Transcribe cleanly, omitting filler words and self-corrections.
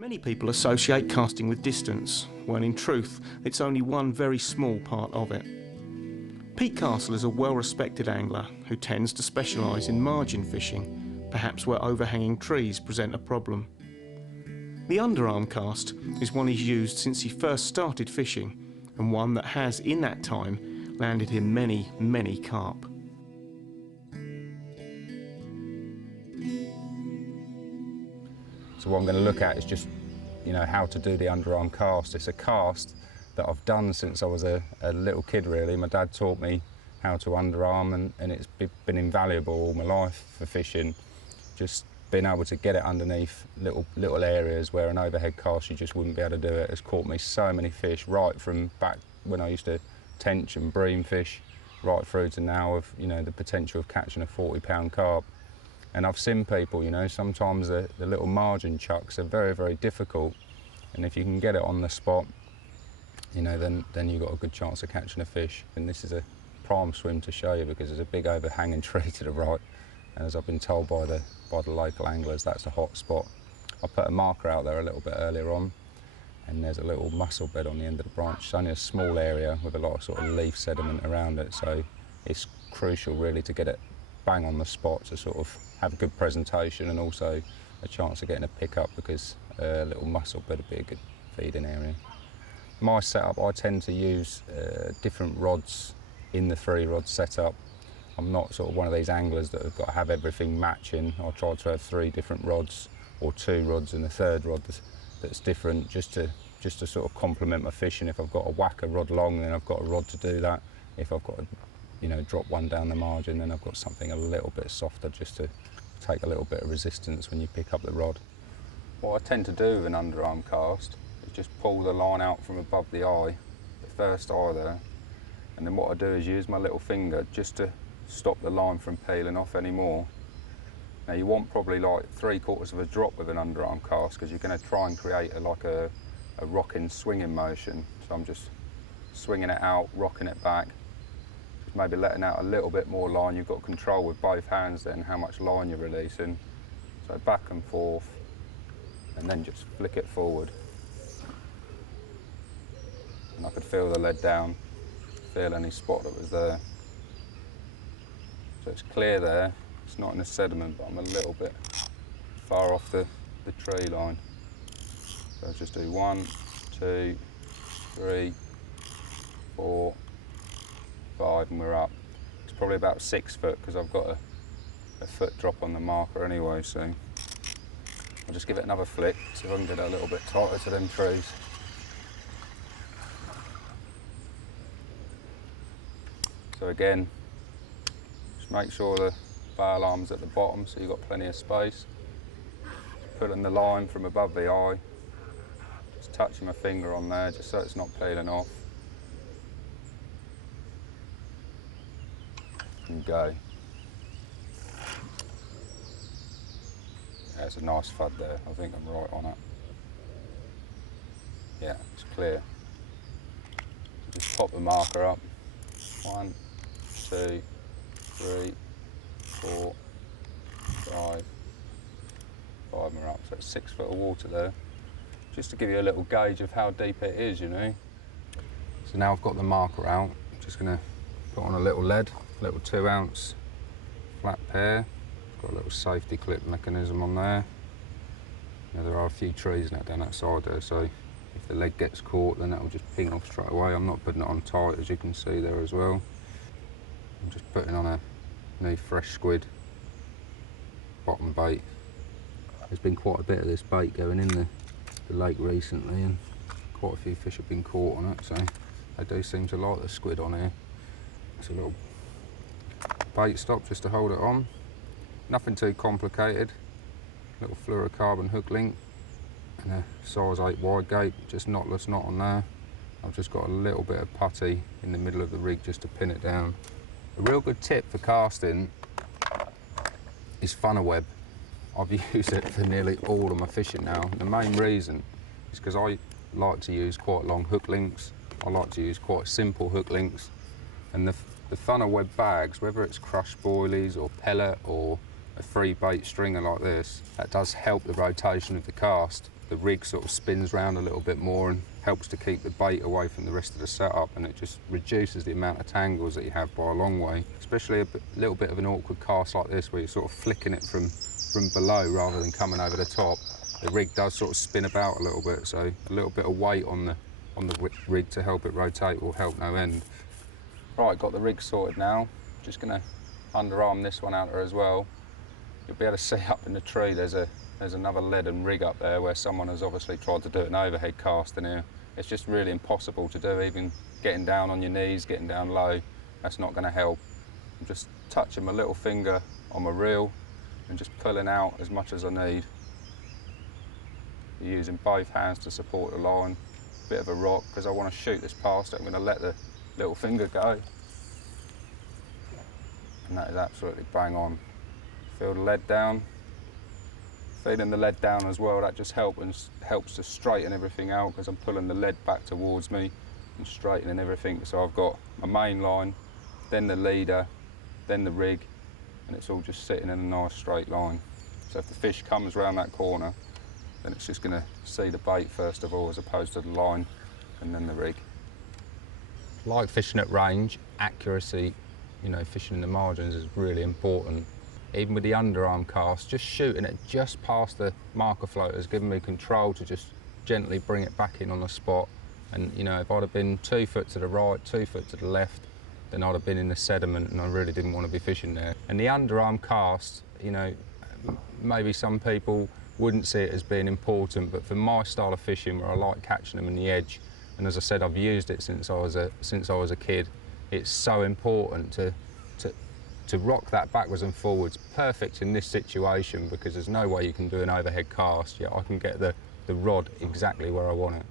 Many people associate casting with distance, when in truth it's only one very small part of it. Pete Castle is a well-respected angler who tends to specialise in margin fishing, perhaps where overhanging trees present a problem. The underarm cast is one he's used since he first started fishing, and one that has, in that time, landed him many, many carp. So what I'm going to look at is just, how to do the underarm cast. It's a cast that I've done since I was a little kid, really. My dad taught me how to underarm, and it's been invaluable all my life for fishing. Just being able to get it underneath little areas where an overhead cast you just wouldn't be able to do it has caught me so many fish, right from back when I used to tench and bream fish, right through to now of the potential of catching a 40-pound carp. And I've seen people, sometimes the little margin chucks are very, very difficult, and if you can get it on the spot, then you've got a good chance of catching a fish. And this is a prime swim to show you, because there's a big overhanging tree to the right, and as I've been told by the local anglers, that's a hot spot. I put a marker out there a little bit earlier on, and there's a little mussel bed on the end of the branch. It's only a small area with a lot of sort of leaf sediment around it, so it's crucial really to get it bang on the spot to sort of have a good presentation and also a chance of getting a pick up, because a little mussel bed would be a good feeding area. My setup, I tend to use different rods in the 3-rod setup. I'm not sort of one of these anglers that have got to have everything matching. I try to have 3 different rods, or 2 rods and a 3rd rod that's different, just to sort of complement my fishing. If I've got to whack a rod long, then I've got a rod to do that. If I've got to drop one down the margin, then I've got something a little bit softer just to take a little bit of resistance when you pick up the rod. What I tend to do with an underarm cast is just pull the line out from above the eye, the first eye there, and then what I do is use my little finger just to stop the line from peeling off anymore. Now you want probably like 3/4 of a drop with an underarm cast, because you're going to try and create a rocking, swinging motion. So I'm just swinging it out, rocking it back, maybe letting out a little bit more line. You've got control with both hands then how much line you're releasing. So back and forth, and then just flick it forward. And I could feel the lead down, feel any spot that was there. So it's clear there, it's not in the sediment, but I'm a little bit far off the tree line. So let's just do 1, 2, 3, 4, 5, and we're up. It's probably about 6 foot, because I've got a foot drop on the marker anyway, so I'll just give it another flick, see if I can get it a little bit tighter to them trees. So again, just make sure the bail arm's at the bottom so you've got plenty of space. Pulling the line from above the eye, just touching my finger on there just so it's not peeling off. And go. Yeah, it's a nice fud there. I think I'm right on it. Yeah, it's clear. Just pop the marker up. 1, 2, 3, 4, 5, and we're up. So it's 6 foot of water there. Just to give you a little gauge of how deep it is, So now I've got the marker out. I'm just going to put on a little lead, little 2-ounce flat pair. It's got a little safety clip mechanism on there. There are a few trees now down that side there, so if the lead gets caught, then that will just ping off straight away. I'm not putting it on tight, as you can see there as well. I'm just putting on a new fresh squid bottom bait. There's been quite a bit of this bait going in the lake recently, and quite a few fish have been caught on it, so they do seem to like the squid on here. It's a little bait stop just to hold it on. Nothing too complicated. Little fluorocarbon hook link and a size 8 wide gape, just knotless knot on there. I've just got a little bit of putty in the middle of the rig just to pin it down. A real good tip for casting is funnel web. I've used it for nearly all of my fishing now. The main reason is because I like to use quite long hook links. I like to use quite simple hook links. And the funnel web bags, whether it's crushed boilies or pellet or a free bait stringer like this, that does help the rotation of the cast. The rig sort of spins round a little bit more and helps to keep the bait away from the rest of the setup, and it just reduces the amount of tangles that you have by a long way, especially a little bit of an awkward cast like this where you're sort of flicking it from below rather than coming over the top. The rig does sort of spin about a little bit, so a little bit of weight on the rig to help it rotate will help no end. Right, got the rig sorted now. Just going to underarm this one out there as well. You'll be able to see up in the tree there's another leaden rig up there where someone has obviously tried to do an overhead cast in here. It's just really impossible to do, even getting down on your knees, getting down low, that's not going to help. I'm just touching my little finger on my reel and just pulling out as much as I need. Using both hands to support the line. Bit of a rock because I want to shoot this past it. I'm going to let the little finger go. And that is absolutely bang on. Feel the lead down. Feeling the lead down as well, that just helps to straighten everything out because I'm pulling the lead back towards me and straightening everything. So I've got my main line, then the leader, then the rig, and it's all just sitting in a nice straight line. So if the fish comes around that corner, then it's just going to see the bait first of all as opposed to the line and then the rig. Like fishing at range, accuracy, you know, fishing in the margins is really important. Even with the underarm cast, just shooting it just past the marker float has given me control to just gently bring it back in on the spot. And you know, if I'd have been 2 foot to the right, 2 foot to the left, then I'd have been in the sediment and I really didn't want to be fishing there. And the underarm cast, you know, maybe some people wouldn't see it as being important, but for my style of fishing where I like catching them in the edge, and as I said, I've used it since I was a kid, it's so important to rock that backwards and forwards. Perfect in this situation because there's no way you can do an overhead cast, yet I can get the rod exactly where I want it.